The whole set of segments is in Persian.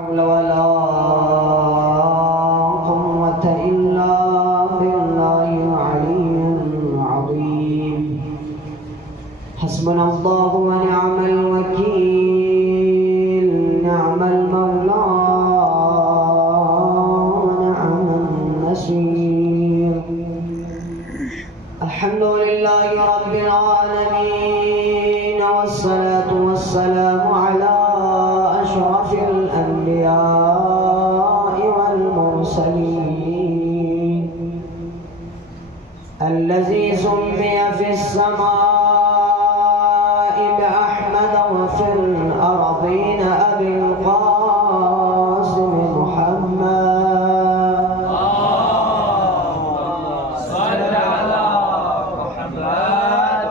حول ولا قوة إلا بالله العلي العظيم. حسبنا الله ونعم الوكيل، نعم المولى ونعم النصير. الحمد لله رب العالمين، والصلاة والسلام على أشرف الأنبياء والمرسلين، الذي سمي في السماء بأحمد وفي الأرضين أبي القاسم محمد. صل على محمد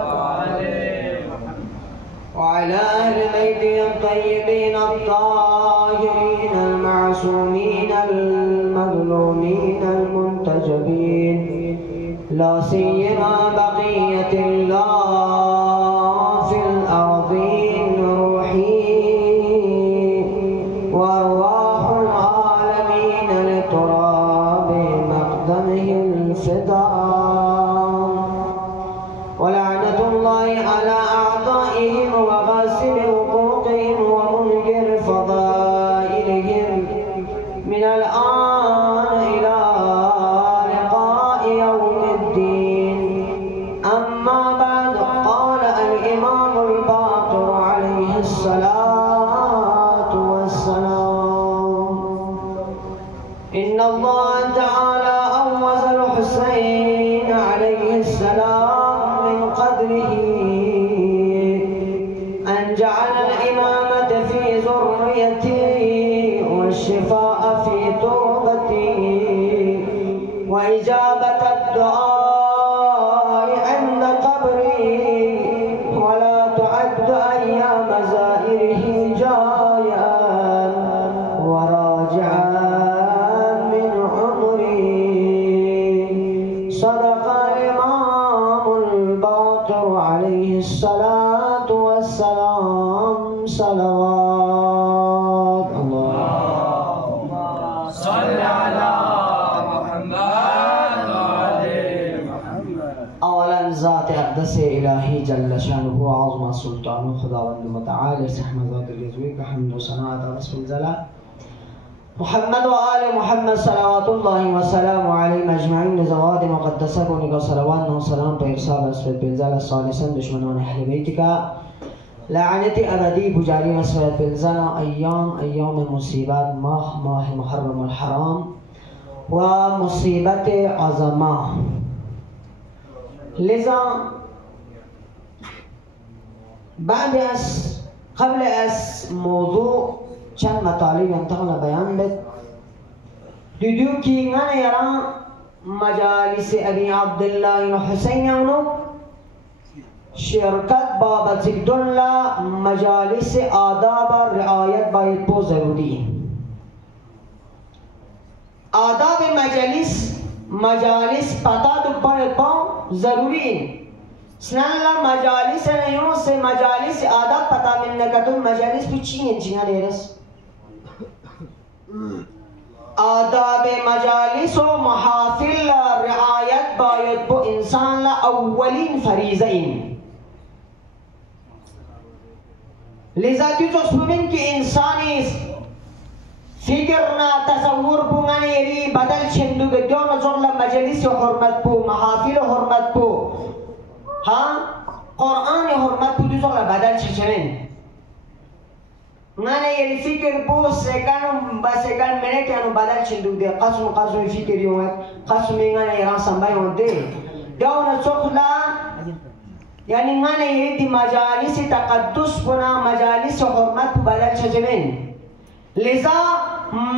وعلى أهل بيته الطيبين الطاهرين المعصومين المظلومين المنتجبين، لا سيما بقية الله في الأرضين، روحي وأرواح العالمين لتراب مقدمه الفداء. ولعنة الله على أعدائهم وغاسل حقوقهم ومنكر فضائلهم من الآن إلى لقاء يوم الدين. أما بعد، قال الإمام الباقر عليه الصلاة والسلام: إن الله تعالى أوز الحسين عليه السلام من قدره أن جعل الإمامة في ذريته والشفاء في تربته وإجابة الدعاء عند قبره، ولا تعد أيام زائره جايا وراجعا من عمره. صدق الإمام الباقر عليه الصلاة والسلام. صلوات اللهم صل على محمد وآل محمد. اولا ذات اقدس الهی جل شانه و عظم سلطانه، خداوند متعال رحمت ذات الجزوی که حمد و ثنا و رسول زلا محمد و آل محمد صلوات الله و سلام علیهم اجمعین. زواد مقدسه کو نگاه صلوات و سلام پر ارسال رسول بنزل صالحین دشمنان اهل بیت کا لعنت ابدی بجاری رسول بنزل ایام مصیبت، ماه محرم الحرام و مصیبت عظمه. لذا قبل از موضوع چند مطالب انتقل بیان بد دیدو که من یرا مجالس ابی عبدالله حسین اونو شرکت بابت الله مجالس آداب رعایت باید بو ضروری. آداب مجالس پتا تو باید با ضروری. سنلا مجالس نیو سے مجالس آداب پتا من نکتون مجالس پچین چینا لیرس. آداب مجالس و محافل رعایت باید بو انسان لا اولین فریضه این. لذا تو سومن که انسانی فکرنا تصور بوغان یری بدل چندو گدیون زغل مجلس حرمت بو، محافل حرمت بو، قرآن حرمت بو، دو زغل بدل چچنین ngana yeri fikir bu sekan minute anu badal chindu de qasum fikir yowat qasum ngana yera sambay onde dawna sokhla yani ngana yeri di majalis taqaddus buna majalis hurmat badal chajmen. liza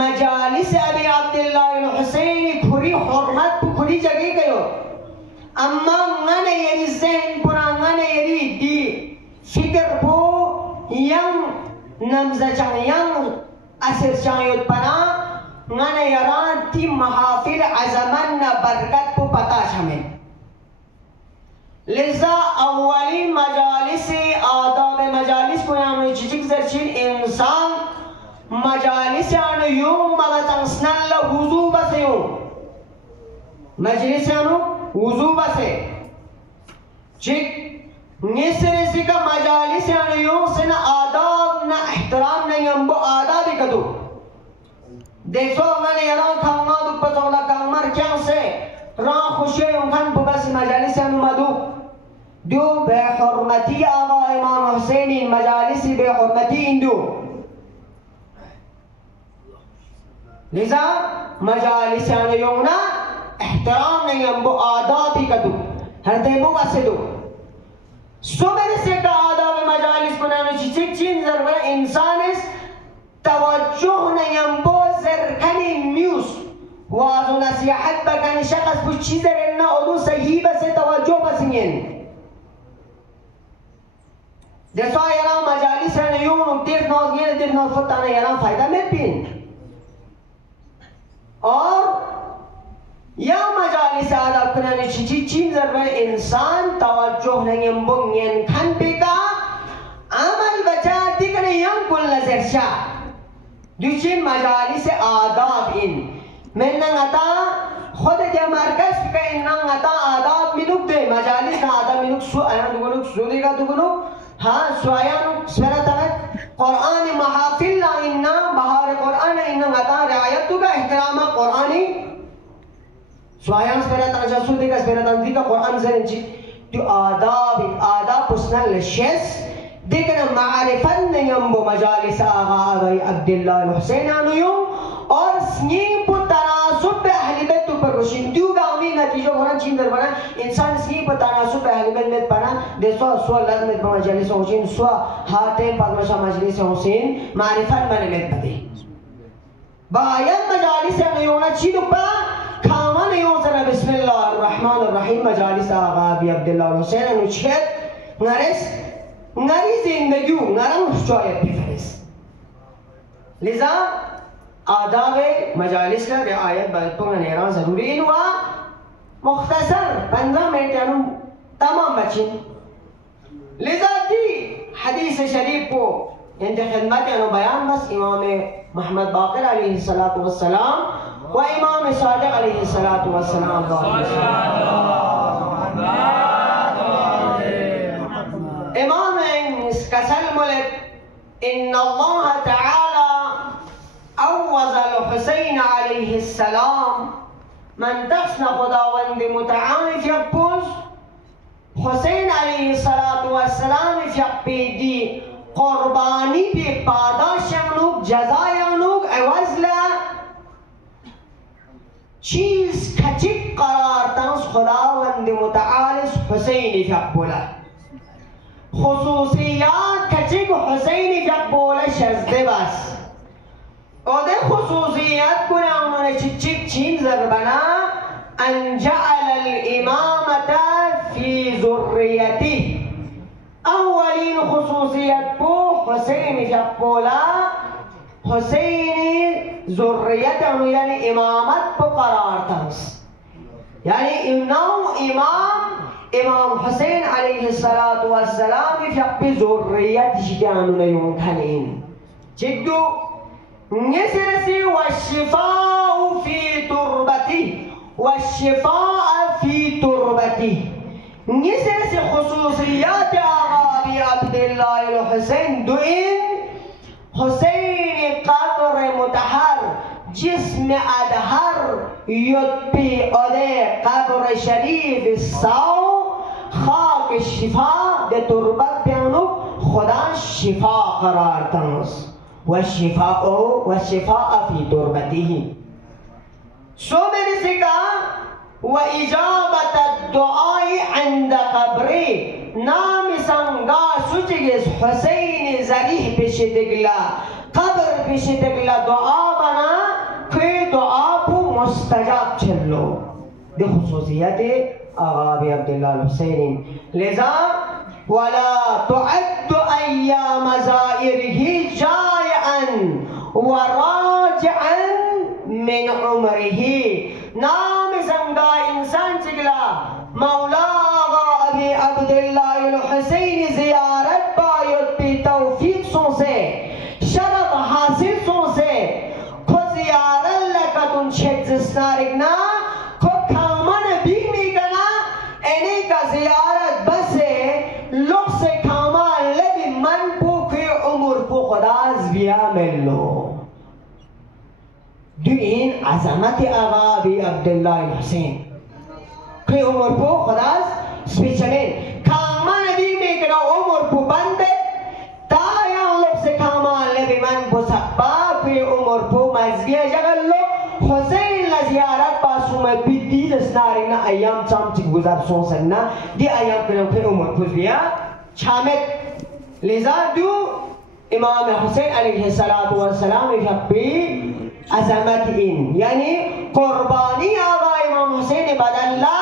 majalis abi abdullah al-husayn khuri hurmat khuri jage gayo, amma ngana yeri zehn buna ngana yeri di fikir bu yang نمزه چانیان اثر چانیوت پنا ngana yaran ti mahafil azaman na barkat po pata shamen. لذا اولی مجالس آداب مجالس کو یعنی چیزی زرچین انسان مجالس يعني يوم ما تنسنا له وضوء بس يوم مجلس يعني وضوء بس ठीक निसरे का मजालिस यानी यूं से ना आदाब ना एहतराम नहीं हमको आदाब ही कदू देखो मैंने यारों खामा दुप्पा चौला कामर क्या से राह खुशी उनखान बुबस मजालिस यानी मधु दो बेहरमती आगा इमाम हुसैनी मजालिस बेहरमती इंदू लिजा मजालिस यानी यूं ना एहतराम नहीं हमको आदाब ही कदू हर देबो बसे दो सोमेरे से का आदाब मजालिस बनाने चिक चीन जरवा इंसान इस तवज्जो नहीं हमको जरखनी म्यूस वाज़ो नसीहत बकानी शख्स कुछ चीज़ें रहना और सही बसे तवज्जो बसियन जैसा यारा मजालिस है यूं तीर नौज़ तीर नौज़ फताना यारा फायदा में पिन और या मजालिस आदाब करने चिक चीन जरवा इंसान तवज्जो नहीं हमको यन खन पे का अमल बचा दिखने यम कुल नजर शाह दूसरी मजालिस आदाब इन मैं नंगता खुद क्या मरकज़ का इन नंगता आदाब मिनुक दे मजालिस का आदाब मिनुक सु आया दुगुनुक सुदेगा दुगुनुक हाँ सुआयानुक स्वरा तक कुरान महाफिल ला इन्ना बहार कुरान इन्ना नंगता रियायत तुका एहतराम कुरानी सुआयान स्वरा तक सुदेगा स्वरा तक दिका कुरान ज़रूरी तो आदाब उसना लशेस देखना मारिफत नहीं हम वो मजालिस आगा भाई अब्दुल्लाह हुसैन आनुयों और स्नीप तनासुब पे अहली बैत पर रोशन दो गामी नतीजों होना चीन दरबाना इंसान स्नीप तनासुब पे अहली बैत में पढ़ा देशवा स्वा लग में मजालिस हुसैन स्वा हाथे पद्मशा मजलिस हुसैन मारिफत बने में पढ़े बायत मजालिस आनुयों ना चीन पा खामा नहीं हो सना बिस्मिल्लाहिर्रहमानिर्रहीम मजालिस आगा भाई अब्दुल्लाह हुसैन अनुच्छेद नरेश नरी जिंदगी नरम शोयत बिफरिस लिजा आदाब मजालिस का रियायत बल्कि नेरा जरूरी हुआ मुख्तसर 15 मिनट यानी तमाम बच्चे लिजा की हदीस शरीफ को इनके खिदमत यानी बयान बस इमाम मोहम्मद बाक़िर अलैहिस्सलातु वस्सलाम व इमाम सादिक़ अलैहिस्सलातु वस्सलाम इमाम कसल मुल्क इन अल्लाह तआला अवज़ अल-हुसैन अलैहिस्सलाम मन तस्ना खुदावंद मुतआलिफ यक़ुज़ हुसैन अलैहिस्सलातु वस्सलाम यक़पीदी क़ुर्बानी पे पादाशयानुक जज़ायानुक अवज़ला चीज़ खचिक करार तंस खुदावंद मुतआलिफ हुसैन यक़बुला خصوصيات كتيك حسين جبولة شزده بس وده خصوصيات كنا عمنا تشيك تشين زربنا أن جعل الإمامة في ذريته أولين خصوصيات بو حسين جبولة حسين ذريته يعني إمامة بقرار تنس يعني إنه إمام حسين عليه الصلاة والسلام في ذرية جانو نيون كانين جدو نسرسي والشفاء في تربتي والشفاء في تربتي نسرسي خصوصيات أبي عبد الله الحسين دوين حسين قدر متحر جسم أدهر يطبي أدي قبر شريف الصاو خاک شفا ده تربت بیانو خدا شفا قرار تنس والشفاء في تربته سو میرے سے کہا وإجابة الدعاء عند قبره نام سنگا سچگس حسین زریح بشتگلا قبر بشتگلا دعا بنا کہ دعا کو مستجاب چلو دي خصوصيات أبي عبد الله الحسين لذا ولا تعد أيام زائره جائعا وراجعا من عمره نام زنگا إنسان تقلا مولا أبي عبد الله الحسين زيارت بايت بتوفيق سونسي شرف حاصل سونسي دوين عظمت آقا أبي عبدالله الحسين كي عمر بو خلاص سبيشالين كاما نبي ميكنا عمر بو بند تايا لوگ سے كاما لبي من بو سقبا كي عمر بو مزگيا جگل لو حسين لزيارت باسوم بدي دسنارينا أيام چامچ گزار سون سننا دي أيام كنم كي عمر بو بيا شامت لذا دو إمام حسين عليه الصلاة والسلام يحبي عظمت إن يعني قرباني آقا إمام حسين بدل لا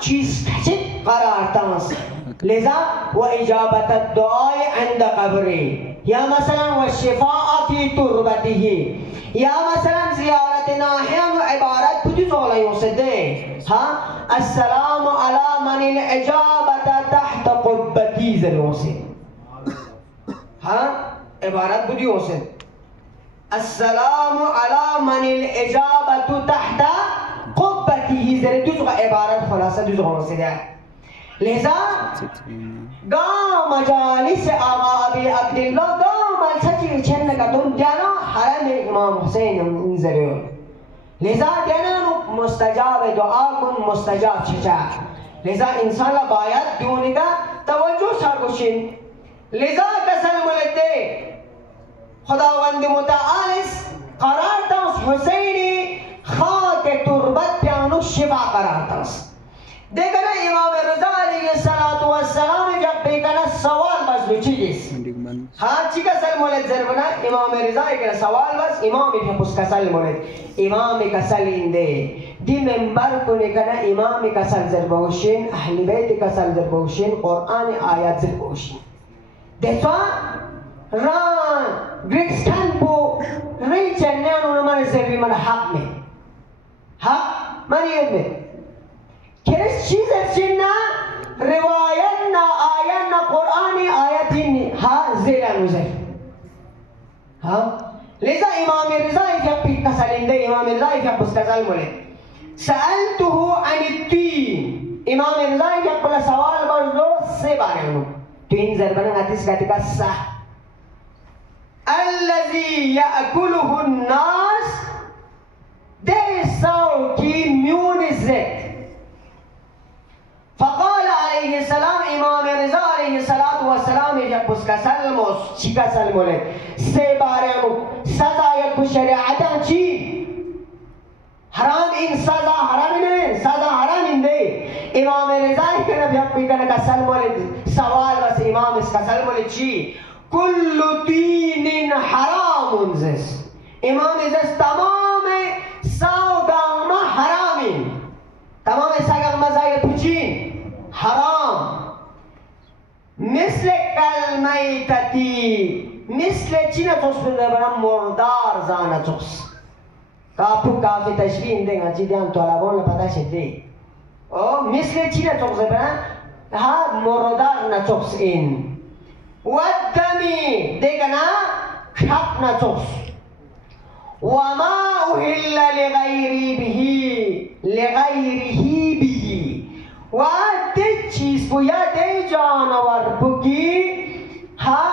چیز کچت قرار تانس لذا وإجابة الدعاء عند قبره يا مثلا والشفاء في تربته يا مثلا زيارة ناحية عبارات بدي زولا يوسده ها السلام على من الإجابة تحت قبتي زلوسه ها عبارات بدي يوسد السلام على من الإجابة تحت قبته زل دوزغ عبارات خلاصة دوزغ وسده لذا قام مجالس آقا أبي عبد الله قام السجل چند قدم جانا حرم امام حسين انزلون لذا جانا مستجاب دعا کن مستجاب چچا لذا انسان باید دونی کا توجه سرگوشین لذا کسل ملده خداوند متعال قرار تاس حسینی خاک تربت پیانو شفا قرار تاس دیکھنا امام رضا علیہ السلام جب بیکنا سوال بس لچیس ہاں چی کسل مولد ضربنا امام رضا ایک سوال بس امام پس کسل مولد امام کسل اندے دی منبر کو نکنا امام کسل ضربوشین اہل بیت کسل ضربوشین قرآن آیات ضربوشین دیکھا ران گریکسٹن پو ری چنیانو نمان ضربی من حق میں حق من یہ میں كريس شيء سنة روايتنا آياتنا قرآني آياتين ها زيلا نزل ها لذا إمام الرضا يفعل كسلين ده إمام الرضا يفعل بس كسل مولد سألته عن الدين إمام الرضا يفعل سوال برضو سبارينه تين زربنا نتيس كاتيكا صح الذي يأكله الناس ده سوكي ميونزت فقال عليه السلام امام رضا عليه الصلاة والسلام جب اس کا سلموس چی کا سلمولے سے بارے سزا یک شریعتا چی حرام ان سزا حرام نہیں سزا حرام ان دے امام رضا کے نبی اپنی کنے کا سلمولے سوال بس امام اس کا سلمولے چی کل دین حرام زس امام زس تمام سوگام حرامی تمام سوگام مزائی پوچین حرام مثل کلمیتتی مثل چینا توس بندرم مردار زانا توس کافو کافی تشبیه دیں گا چی دیان طلبان لپتا شدی او مثل چینا توس بندرم ها مردار نتوس این والدمی دیگنا شق نتوس وما أهل لغيره به وعده چیز کو یا دے جانور بگی ها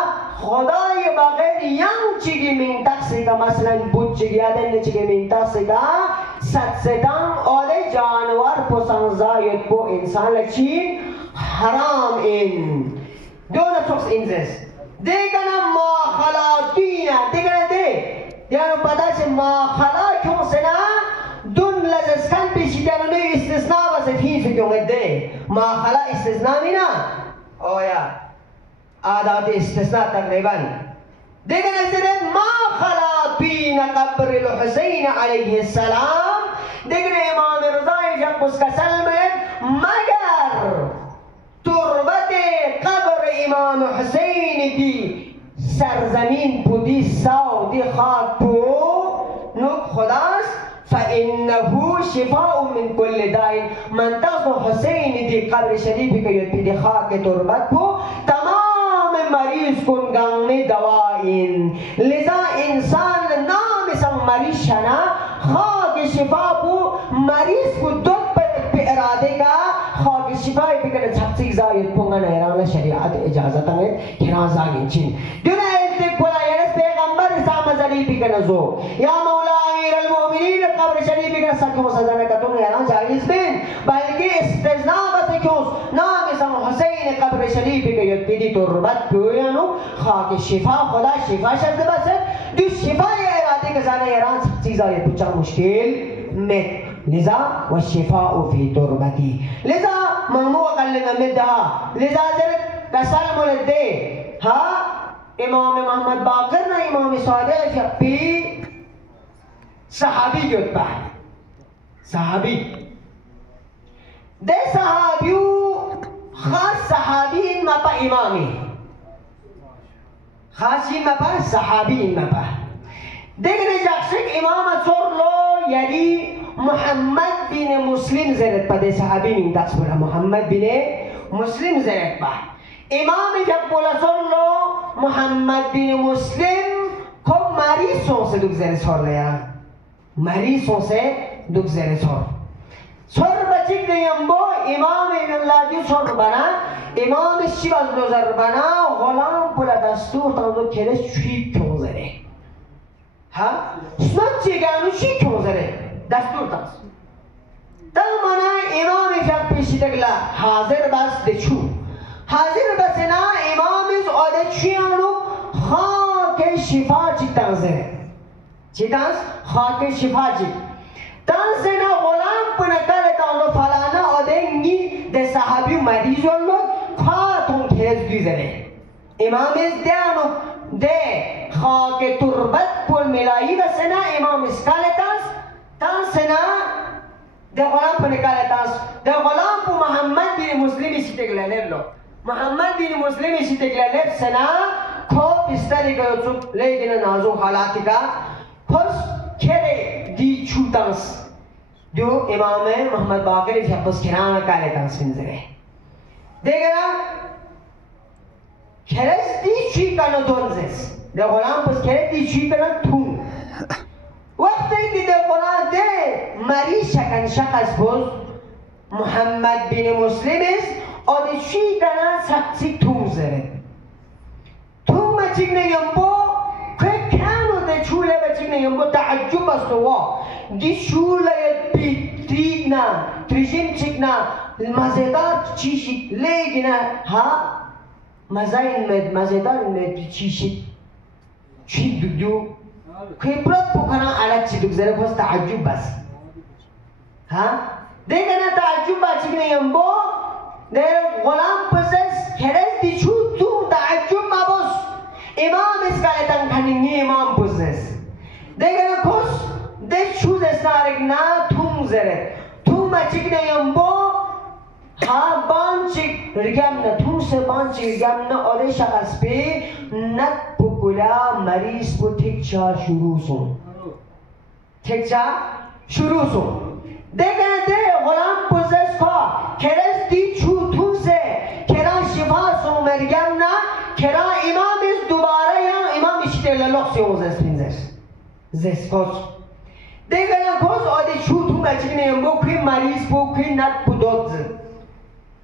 خدای بغیر یم چیگی منطق سیگا مثلا بود چیگی یا دن چیگی منطق سیگا ستدم آده جانور پسان زاید بو انسان لچین حرام این دون توکس اینزس دیگنا ما خلاتینا دیگنا دی یعنی پتا چه ما خلا کیوں سنا دون لزسکن پیشیدن نه استثناء واسه فیه کیوں ده ما خلا استثناء مینا او یا عادات استثناء تقریبا دیگر نزدیک ما خلا بین قبر الحسین علیه السلام دیگر امام رضا جب اس کا سلمت مگر تربت قبر امام حسین دی سرزمین بودی سعودی خاک پو نک خداست فإنه شفاء من كل داء من تصو حسين دي قبر شريف کے یتی خاک تربت کو تمام مریض کن گام میں دوائن لذا انسان نام سم مریض شنا خاک شفا کو مریض کو دب پہ ارادے کا خاک شفا پہ کنے چھپسی زائد پونگا نہران شریعت اجازت ہے کنا زاگن چین دنیا التے کولا یس پیغمبر سام زلی پہ کنے زو یا مولا امیر المؤمنین قبر شریفی کا سکو سزا کتون یعنی جائز بین بلکہ استثناء بس کیوں نام اسم حسین قبر شریفی کے یتیدی تربت پیانو خاک شفا خدا شفا شد بس دو شفا ارادے کے زانہ ایران چیزا یہ پوچھا مشکل میں لذا والشفاء في تربتي لذا ممنوع قلنا مدها لذا جرت رسال مولده ها امام محمد باقر نا امام صادق في صحابي يتبع صحابي ده صحابيو خاص صحابي ما با امامي خاصي ما با صحابي ما با دیگر جاکسک امام صورلو یعنی محمد بن مسلم زرد پده صحابی نیم دست بولا محمد بن مسلم زرد با امام جب بولا صورلو محمد بن مسلم خب مریضوں سے دک زر سور لیا مریضوں سے دک زر سور بچک نیم بو امام اللہ جو سور بنا امام شیواز نوزر بنا غلام بولا دستور تاندو کلش چوی کیوں زره ها سنت چیگانو چی کیوں زره دستور تاس تل منا امام فقه پیشی دگلا حاضر بس دچو حاضر بس نا امام از آده چیانو خاک شفا چی تنزره چی تنز خاک شفا چی تنزنا غلام پنکل تانو فلانا آده نی ده صحابی و مریض والو خاتون کهز دیزره امام از دیانو ده خاک تربت پول ملائی بسنا امام اسکالتاس تانسنا ده غلام پو نکالتاس ده غلام پو محمد بن مسلمی شتگلالب لو محمد بن مسلمی شتگلالب سنا خوب استری گئو چوب لیکن نازو حالاتی کا خوش کھرے دی چوتانس جو امام محمد باقر فقس کھران کالتاس منزرے دیگرہ کھرس دی چوی کنو دونزس ده غلام پس کھرے دی چوی کنو تون وقتی که ده قرآن ده مریض شکن شخص بود محمد بن مسلم است آده چی کنن سخصی توم زره توم بچیک نیم بو که کنو ده چوله بچیک نیم بو تعجب است وا دی چوله بی تریگ نه تریجیم چیک نه مزیدار چیشی لیگ نه ها مزیدار چیشی چی دو خبرت بکنن علت چی دک زره خوست تعجب بس ها دیگه نه تعجب بچی نیم بو ده غلام پسس خرس دی چو تو تعجب مبوس امام اسکالتن کنینی امام پسس دیگه نه خوش ده چو دستارک نه توم زره توم بچی نیم بو ها بانچک رگم نه توم سه بانچک رگم نه آده شخص پی نت گلا مریض کو ٹھیکچا شروع سن ٹھیکچا شروع سن دیکھنے دے غلام پوزش کا کھرس دی چھو تھو سے کھرا شفا سن مرگم نا کھرا امام اس دوبارہ یا امام اشتے للوک سے ہوزس پینزش زس کوس دیکھنے کوس آدھے چھو تھو بچکنے امبو کوئی مریض کو کوئی نت پودوز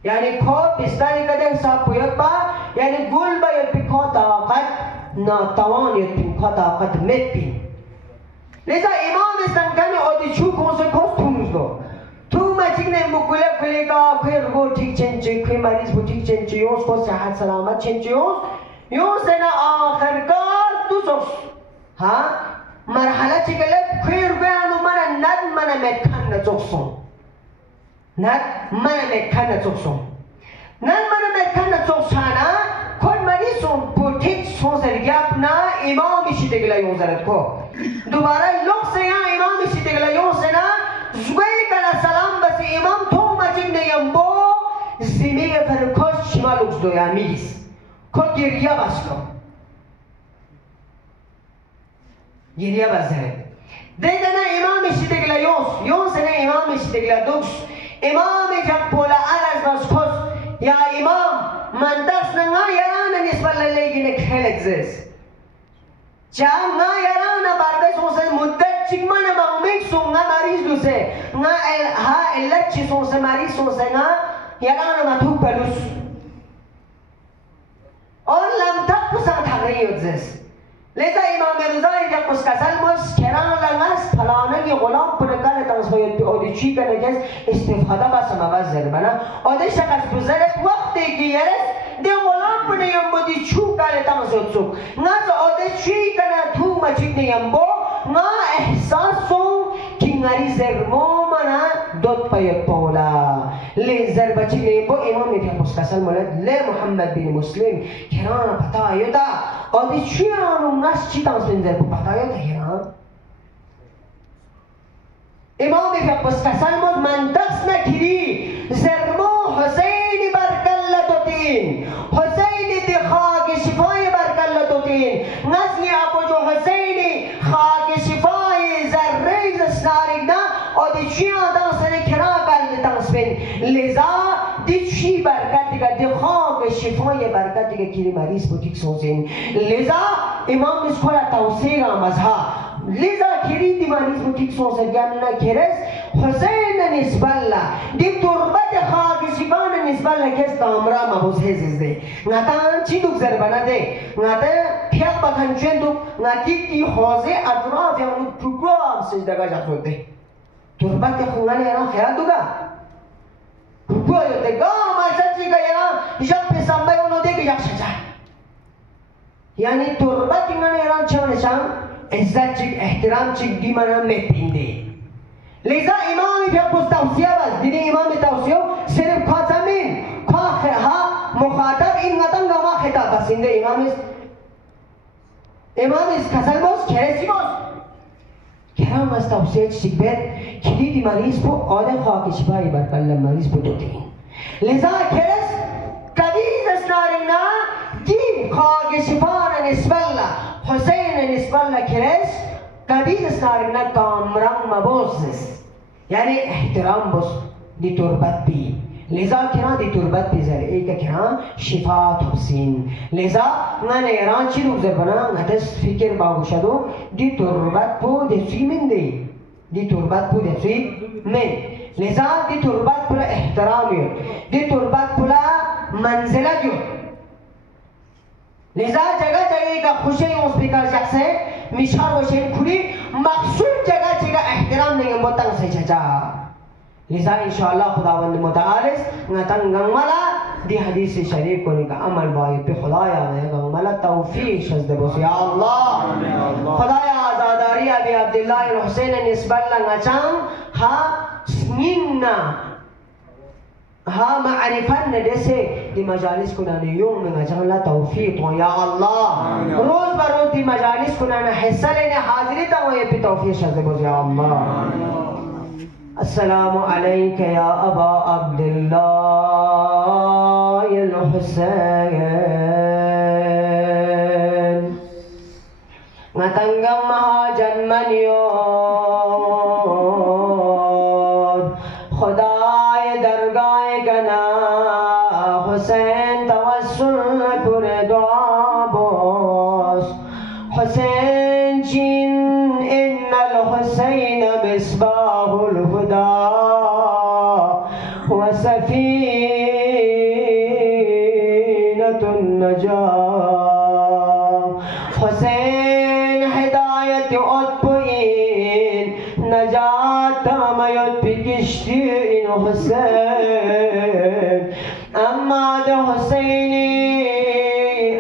یعنی خوب بستانی کدے حساب پویت با یعنی گل با یل پی کھو طاقت ناتوان یتیم خطا قد مت بین لذا امام استنکن آدی چو کن سے کس تونز دو تو مچک نے مکلے کلے گا کوئی رگو ٹھیک چنچے کوئی مریض کو ٹھیک چنچے یونس کو صحت سلامت چنچے یونس نا آخر کار تو سوکس ہاں مرحلہ چکلے کوئی رگوانو منا ند منا مکھن نچوکسون ند منا مکھن نچوکسون ند منا مکھن نچوکسانا کل مریضون پوٹیک سون سرگیاب نا امام شیدگلا یون زرد کو دوبارہ لوگ سے یہاں امام شیدگلا یون سے نا زبیک علیہ السلام بس امام تو مجن نیم بو زمین پر کش شما لوگ دو یا میلیس کل گریہ بس لو گریہ بس زرد دیگه نا امام شیدگلا یون سے نا امام شیدگلا دوکس امام جب بولا عرض بس کش یا امام من درس نگا یرانا نسبت للیگی نکھلک زیز چاہ نا یرانا بارده سونسه مدت چک من مغمک سون نا مریض دو سے نا ها علت چی سونسه مریض سونسه نا یرانا مطوب پلوس اور لم تک پسان تغییر زیز لذا امام رضای جب پس کسل مس کران لنگست پلا تنس باید آدی چی کنه که استفاده بس مواز زربنا آدی شخص بزرگ وقتی که یرس دی غلام بنیم بودی چو کاره تمسود سوک ناز آدی چی کنه تو مچید نیم بو نا احساسون که ناری زرمو منا دوت پایت پولا لی زربچی نیم بو امام میفیم مسکسل مولد لی محمد بن مسلم کران پتا ایودا آدی چی رانو ناس چی تمسود زربو پتا ایودا کران امام میفیم مسکسل مولد من دست نکری زرمو حسین برکلتوتین حسین دی خاک شفای برکلتوتین نزلی ابو جو حسین خاک شفای زریز سنارگنا اور دی چی آدم سنے کرا کل تنسبین لذا دی چی برکتی کا دی خاک شفای برکتی کا کلی مریض بوتیک سوزین لذا امام اس کو توسیع مذہب لذا کلی دی مریض بوتیک سوزین جاننا کرس حسین نسبالله دی تربت خاک شفان نسبالله کس تامرا مبوز هزیز ده نتا چی دوک زربانه ده نتا پیاق بکنچین دوک نتی تی خوزه اطراف یا اونو چکو هم سجدگا جاتود ده تربت خونانه ایران خیال دوگا چکو یوده گام ازدی که ایران جب پسنبه اونو ده که یک شجا یعنی تربت ایران چه منشان عزت چک احترام چک دی منم مپینده لذا امام بھی آپ کو توصیہ بس دیدی امام توصیہ صرف خاتمین خواہ مخاطب این غدن گوا خطاب بسنده امام اس کسل باز کرسی باز کرام از توصیہ چیک بید کلید مریض کو آده خواہ شفای برکل مریض کو دوتین لذا کرس قدیز اسنارنا دی خواہ شفان نسبالله حسین نسبالله کرس قدیز اسنارنا کامران مبوزس یعنی احترام بس دی تربت بی لذا کرا دی تربت بی زر ایک کرا شفا تحسین لذا نان ایران چی روز بنا نتس فکر باوشدو دی تربت پو دسوی من دی تربت پو دسوی من لذا دی تربت پلا احترام یو دی تربت پلا منزلت یو لذا جگہ جگہ کا خوشی اس بکر شخص ہے میشار و شین کھولی مخصوص جگہ جگہ احترام نہیں مطلق سے چچا لذا انشاءاللہ خداوند متعالس نتن گنگمالا دی حدیث شریف کو نکا عمل باید پہ خدایا گنگمالا توفیق شزد بس یا اللہ خدایا آزاداری ابی عبداللہ الحسین نسبت لنگچان ہا سنیننا ها معرفة ندسه دي مجالس كنا يوم من أجل توفيق يا الله روز بروز دي مجالس كنا حصة لنا حاضرة ويا بتوفيق شذبوز يا الله السلام عليك يا أبا عبد الله الحسين نتنغم مهاجن من يوم خدای درگاه گنا حسین توسل کر دعا باز حسین جین ان الحسین مصباح الهدى وسفینة النجاة حسین ہدایت اتبعین نجات ميت بكشتين حسين أما ده حسيني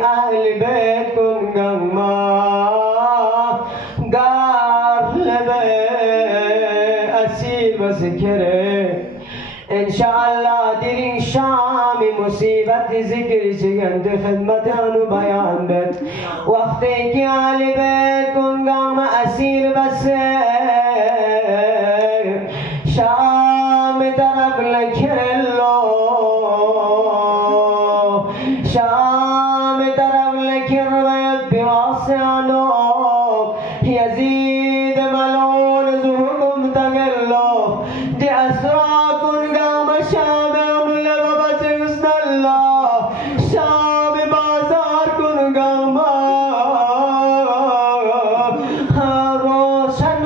أهل بيت كن قما قار لبي أسير بسكره إن شاء الله ديرين شام مصيبة ذكر شغن دي خدمتان بيان بيت وقتك أهل بيت كن قما أسير بسكره شام طرف لکھلو شام طرف لکھر ویت بیواسیانو یزید ملعون زہکم تگلو دی اسرا کن گام شام امل ببس حسن اللہ شام بازار کن گام روشن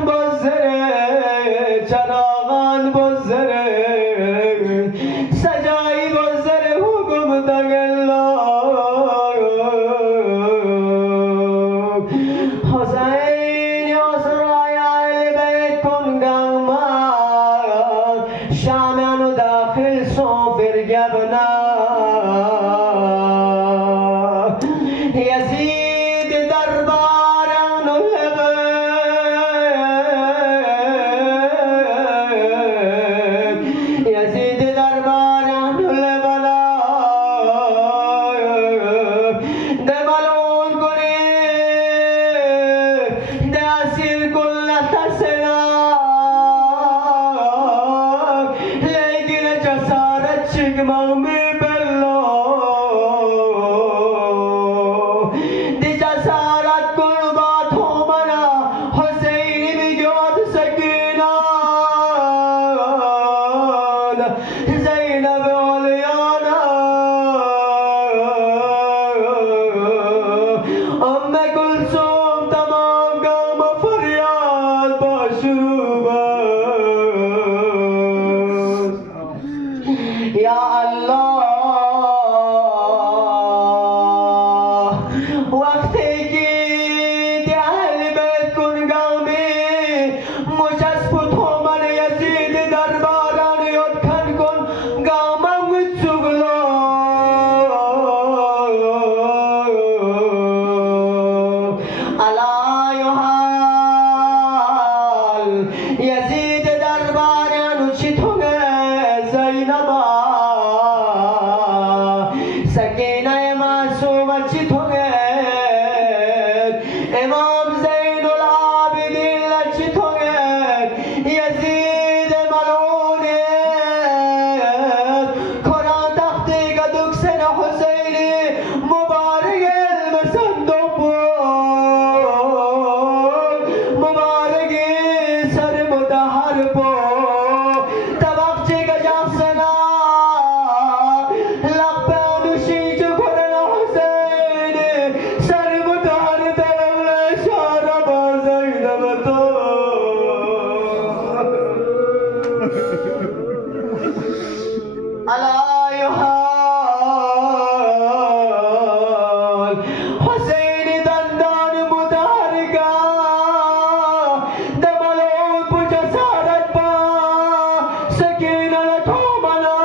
مغمی بلا دی جسارت کن با تو منا حسینی بگیاد سکینان زینب اولیانا ام کلثوم تمام گام فریاد با شروع یا الله وقتی که دی اهل بیت کن گامی مجسب تو من یزید درباران یاد کن گامم چگلو علای حال یزید درباران چی تو زینبا سکینه معصوم چی تو امام زین العابدین چی تو یزید ملعون قرآن تختی کا دکسن حسینی مبارک علم صندوق مبارکی سر مدهر پو تبقچی کا جاسنا لقبانوشی جو کرن حسینی سر مدهر طلب شارع با زینب تو علای حال حسینی دندان متحرکا دملون پو جسارت با سکینه تو منا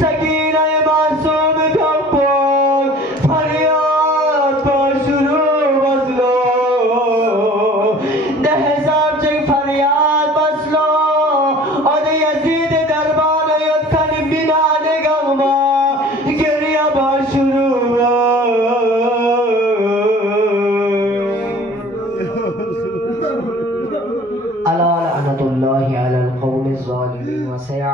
سکینه معصوم کبول فریاد با شروع بزلو 10,000 چک فریاد بزلو اور یزید دربان یاد کن بینان گما گریه با شروع الا لعنت الله على القوم الظالمين وسيعلم